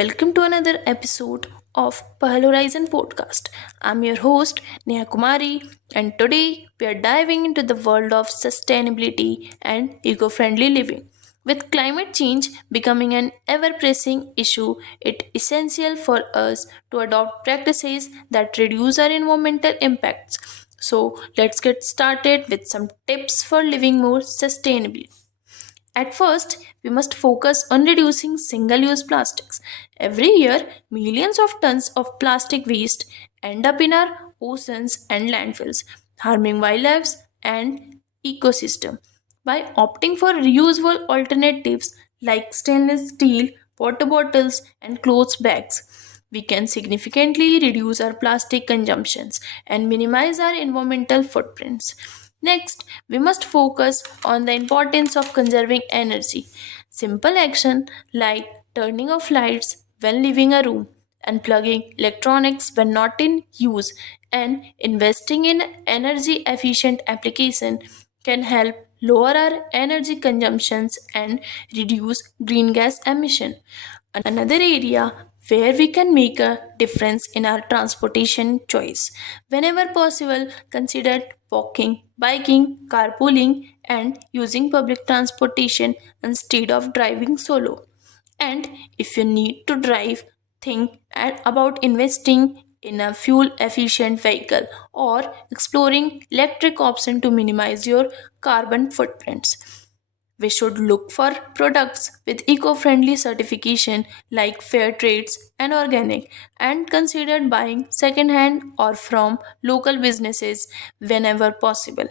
welcome to another episode of Pahal Horizon podcast. I'm your host Neha Kumari, and today we are diving into the world of sustainability and eco-friendly living. With climate change becoming an ever-pressing issue, it's essential for us to adopt practices that reduce our environmental impacts. So, let's get started with some tips for living more sustainably. At first, we must focus on reducing single use plastics. Every year, millions of tons of plastic waste end up in our oceans and landfills, harming wildlife and ecosystem. By opting for reusable alternatives like stainless steel, water bottles, and clothes bags, we can significantly reduce our plastic consumptions and minimize our environmental footprints. Next, we must focus on the importance of conserving energy. Simple action like turning off lights when leaving a room, unplugging electronics when not in use, and investing in energy efficient application can help lower our energy consumptions and reduce green gas emission. Another area where we can make a difference in our transportation choice. Whenever possible, consider walking, biking, carpooling, and using public transportation instead of driving solo. And if you need to drive, think about investing in a fuel efficient vehicle or exploring electric option to minimize your carbon footprints. We should look for products with eco-friendly certification like fair trades and organic, and consider buying second-hand or from local businesses whenever possible.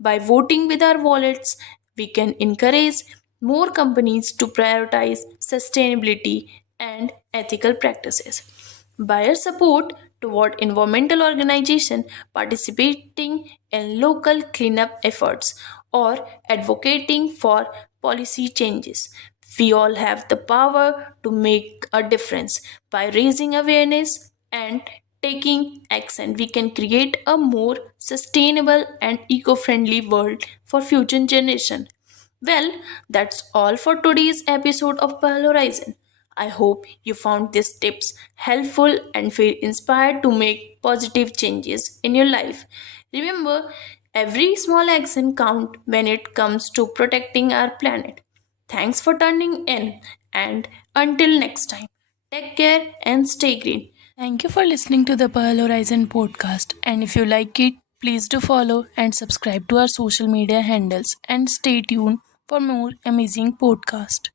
By voting with our wallets, we can encourage more companies to prioritize sustainability and ethical practices. Buyer support toward environmental organization participating in local cleanup efforts or advocating for policy changes. We all have the power to make a difference. By raising awareness and taking action, we can create a more sustainable and eco-friendly world for future generations. Well, that's all for today's episode of Pearl Horizon. I hope you found these tips helpful and feel inspired to make positive changes in your life. Remember, every small action counts when it comes to protecting our planet. Thanks for turning in, and until next time, take care and stay green. Thank you for listening to the Pearl Horizon podcast. And if you like it, please do follow and subscribe to our social media handles and stay tuned for more amazing podcasts.